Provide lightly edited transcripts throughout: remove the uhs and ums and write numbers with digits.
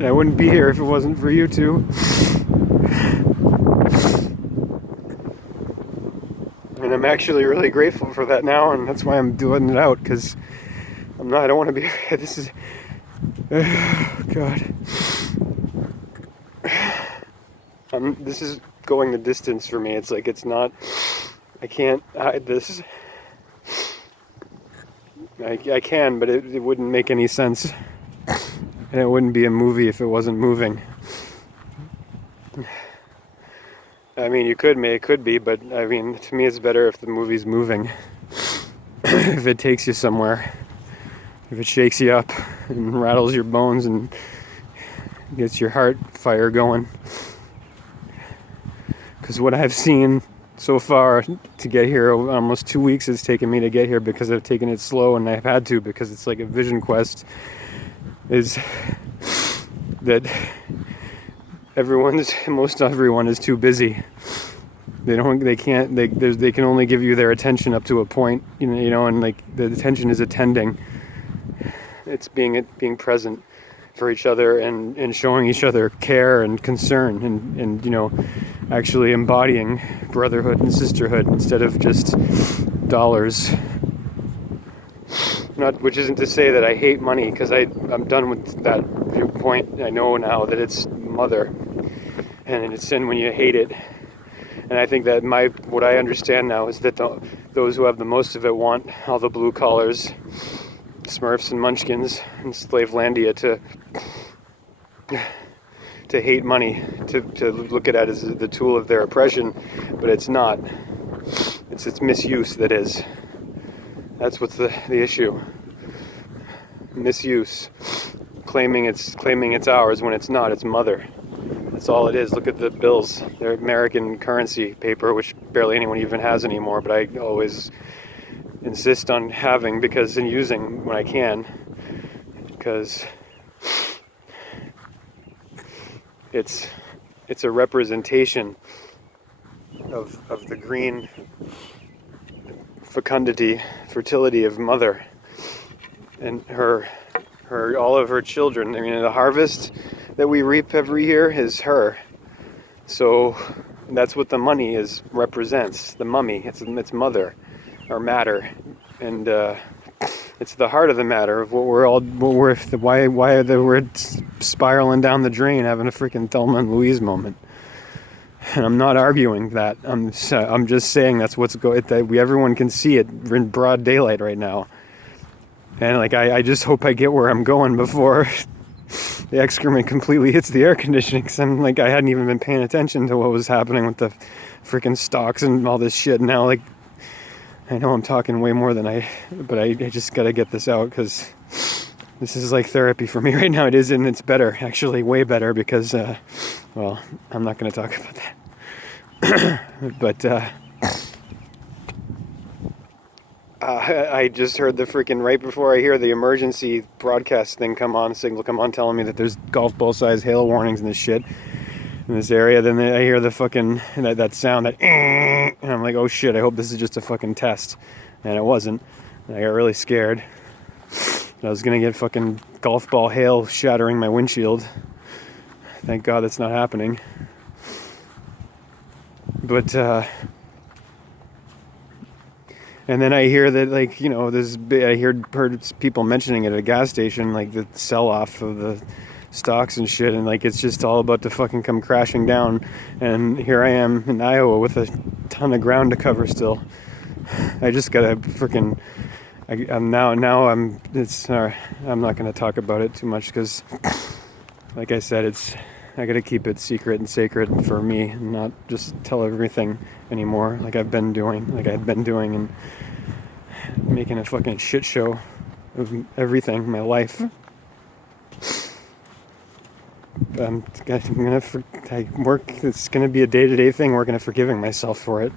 And I wouldn't be here if it wasn't for you two. And I'm actually really grateful for that now, and that's why I'm doing it out, because I don't want to be, this is, God. This is going the distance for me. It's like, it's not, I can't hide this. I can, but it wouldn't make any sense. And it wouldn't be a movie if it wasn't moving. I mean, it could be, but I mean, to me it's better if the movie's moving. If it takes you somewhere. If it shakes you up and rattles your bones and gets your heart fire going. Because what I've seen so far to get here, almost 2 weeks it's taken me to get here because I've taken it slow, and I've had to because it's like a vision quest, is that most everyone is too busy. They can only give you their attention up to a point, you know, and like the attention is attending. It's being present for each other and showing each other care and concern and you know, actually embodying brotherhood and sisterhood instead of just dollars. Which isn't to say that I hate money, because I'm done with that viewpoint. I know now that it's mother, and it's sin when you hate it. And I think that what I understand now is that those who have the most of it want all the blue collars, Smurfs and Munchkins and Slavelandia to hate money, to look at it as the tool of their oppression, but it's not. It's its misuse that is. That's what's the issue. Misuse. Claiming it's ours when it's not. It's mother. That's all it is. Look at the bills. They're American currency paper, which barely anyone even has anymore, but I always insist on having and using when I can, because it's a representation of the green fertility of mother and her all of her children. I mean, the harvest that we reap every year is her. So that's what the money represents. The mummy, it's mother or matter, and it's the heart of the matter of why we're spiraling down the drain, having a freaking Thelma and Louise moment. And I'm not arguing that. I'm just saying that's everyone can see it in broad daylight right now. And like I just hope I get where I'm going before the excrement completely hits the air conditioning. Because I hadn't even been paying attention to what was happening with the freaking stocks and all this shit. Now, like, I know I'm talking way more than but I just gotta get this out, because this is like therapy for me right now. It is, and it's better, actually, way better, because, well, I'm not gonna talk about that. But, I just heard right before I hear the emergency broadcast thing signal come on, telling me that there's golf ball size hail warnings and this shit in this area. Then I hear the fucking, that sound, and I'm like, oh shit, I hope this is just a fucking test. And it wasn't. And I got really scared. I was gonna get fucking golf ball hail shattering my windshield. Thank God that's not happening. But, and then I hear that, like, you know, I heard people mentioning it at a gas station, like the sell-off of the stocks and shit, and like it's just all about to fucking come crashing down. And here I am in Iowa with a ton of ground to cover still. I just gotta freaking. I'm not gonna talk about it too much, because, like I said, I gotta keep it secret and sacred for me, and not just tell everything anymore, like I've been doing, and making a fucking shit show of everything, my life. It's gonna be a day-to-day thing, working at forgiving myself for it.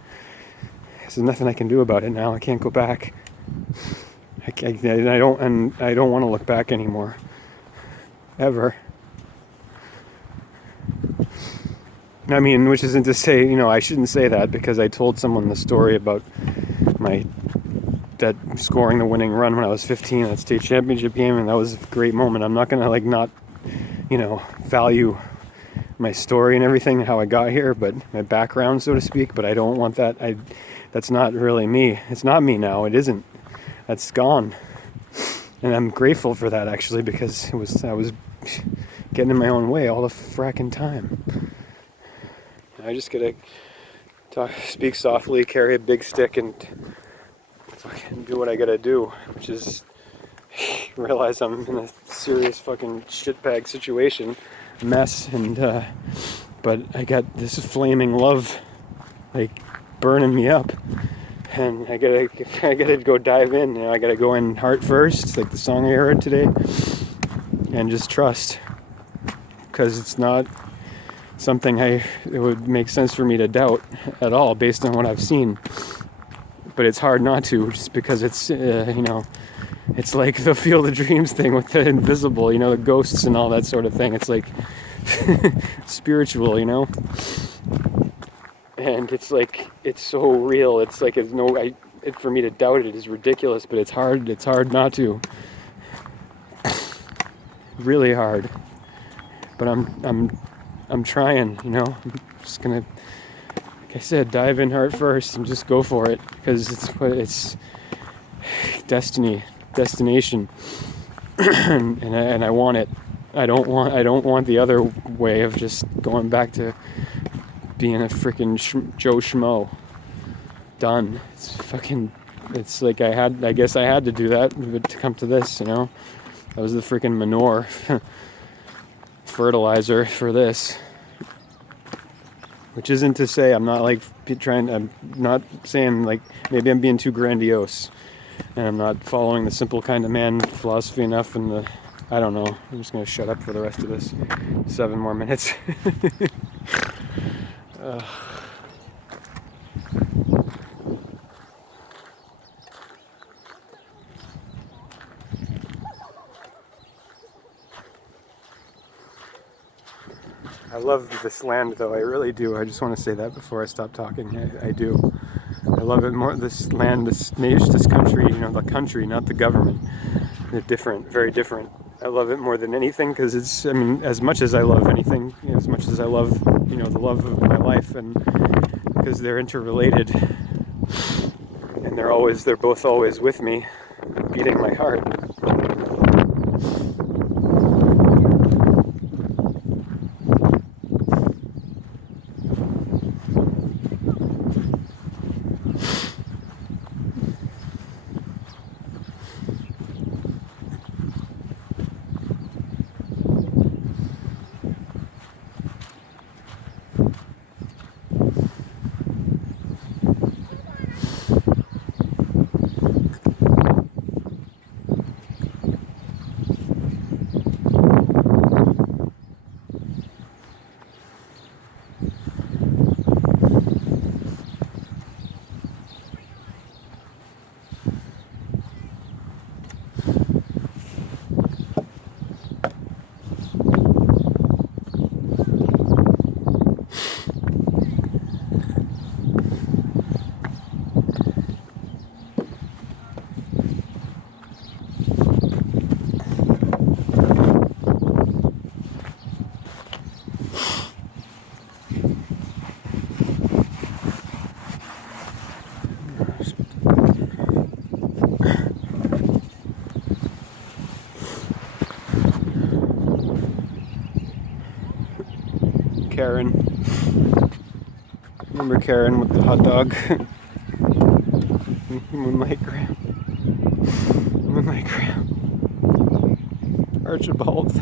There's nothing I can do about it now. I can't go back. I don't want to look back anymore, ever. I mean, which isn't to say, you know, I shouldn't say that, because I told someone the story about that scoring the winning run when I was 15 at state championship game, and that was a great moment. I'm not gonna value my story and everything, how I got here, but my background, so to speak. But I don't want that. That's not really me. It's not me now. It isn't. That's gone. And I'm grateful for that, actually, because I was getting in my own way all the fracking time. I just gotta speak softly, carry a big stick, and fucking do what I gotta do, which is realize I'm in a serious fucking shitbag situation, mess, and but I got this flaming love, like, burning me up, and I gotta go dive in. I gotta go in heart first, like the song I heard today, and just trust, because it's not something it would make sense for me to doubt at all based on what I've seen. But it's hard not to, just because it's it's like the Field of Dreams thing with the invisible, the ghosts and all that sort of thing. It's like spiritual, and it's like, it's so real. It's like, for me to doubt it is ridiculous, but it's hard not to. Really hard. But I'm trying, I'm just gonna, like I said, dive in heart first and just go for it, because it's destination, and I want it. I don't want the other way of just going back to being a freaking Joe Schmo. Done. It's like I guess I had to do that to come to this, That was the freaking manure. Fertilizer for this, which isn't to say I'm not saying, like, maybe I'm being too grandiose and I'm not following the simple kind of man philosophy enough, and I don't know. I'm just going to shut up for the rest of this 7 more minutes. I love this land, though. I really do. I just want to say that before I stop talking. I do. I love it more. This land, this nation, this country, the country, not the government. They're different, very different. I love it more than anything, because it's, as much as I love anything, as much as I love, the love of my life, and because they're interrelated, and they're both always with me, beating my heart. Karen. Remember Karen with the hot dog? Moonlight Graham. Moonlight Graham. Archibald.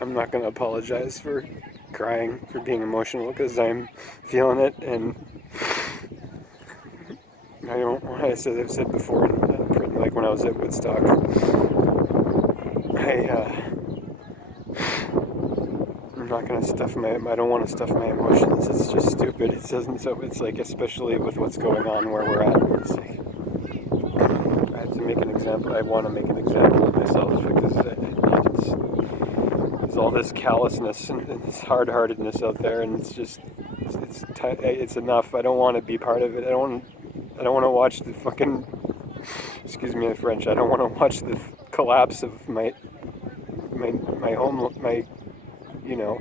I'm not going to apologize for crying, for being emotional, because I'm feeling it, and I don't, I've said before, like when I was at Woodstock, I'm not going to I don't want to stuff my emotions. It's just stupid. It doesn't, so it's like, especially with what's going on where we're at, it's like, I want to make an example of myself, because there's all this callousness and this hard-heartedness out there, and it's enough. I don't want to be part of it. I don't want to watch the fucking, excuse me the French, I don't want to watch the collapse of my home, you know.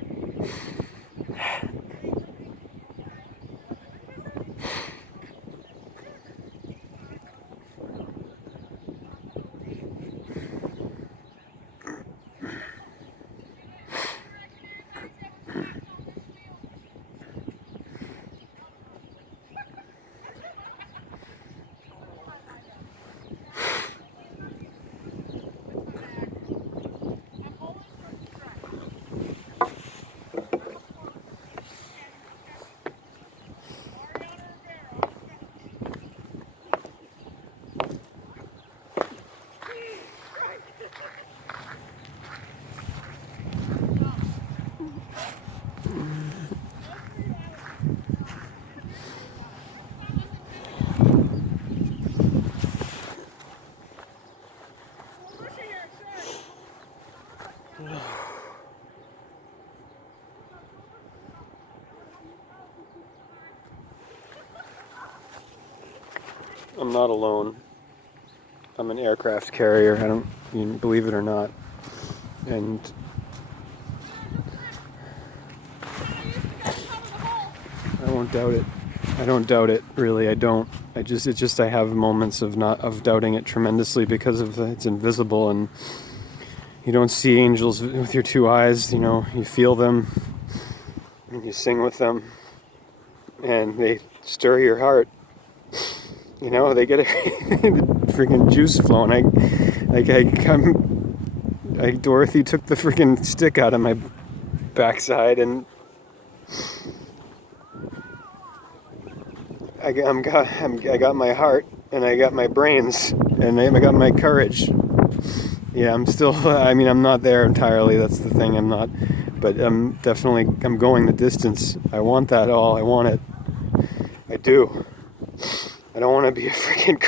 I'm not alone. I'm an aircraft carrier. I don't, you believe it or not. And I won't doubt it. I don't doubt it, really. I don't. It's just I have moments of doubting it tremendously because it's invisible, and you don't see angels with your two eyes. You know, you feel them, and you sing with them, and they stir your heart. You know, they get the freaking juice flowing. Dorothy took the freaking stick out of my backside, and I got my heart, and I got my brains, and I got my courage. Yeah, I'm still. I'm not there entirely. That's the thing. I'm not, but I'm going the distance. I want that all. I want it. I do. I don't want to be a freaking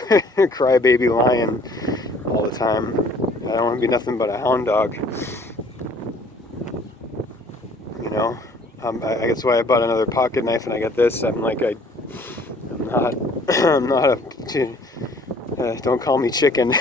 crybaby lion all the time. I don't want to be nothing but a hound dog. You know, that's why I bought another pocket knife, and I got this. I'm not. I'm not a. Don't call me chicken.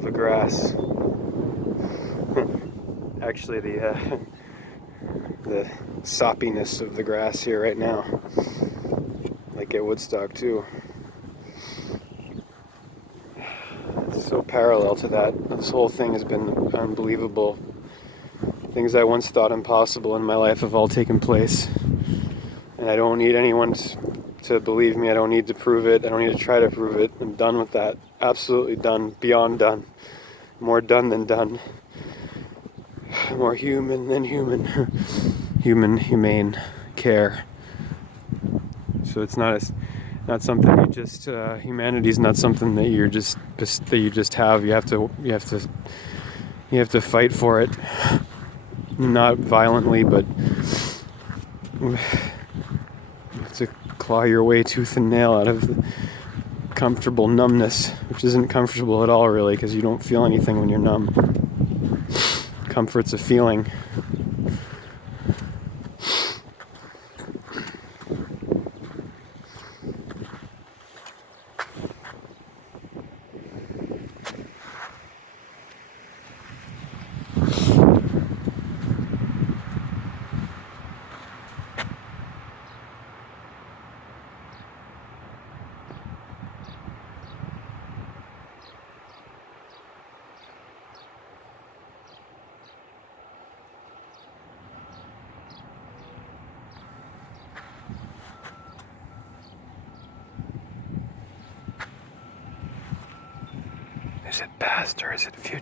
The grass. Actually, the soppiness of the grass here right now, like at Woodstock too. It's so parallel to that. This whole thing has been unbelievable. Things I once thought impossible in my life have all taken place, and I don't need anyone to believe me. I don't need to prove it. I don't need to try to prove it. I'm done with that. Absolutely done. Beyond done. More done than done. More human than human. Humane care. So it's not something you just. Humanity's not something that you just have. You have to fight for it. Not violently, but you have to claw your way tooth and nail out of the comfortable numbness, which isn't comfortable at all, really, because you don't feel anything when you're numb. Comfort's a feeling. Is it past or is it future?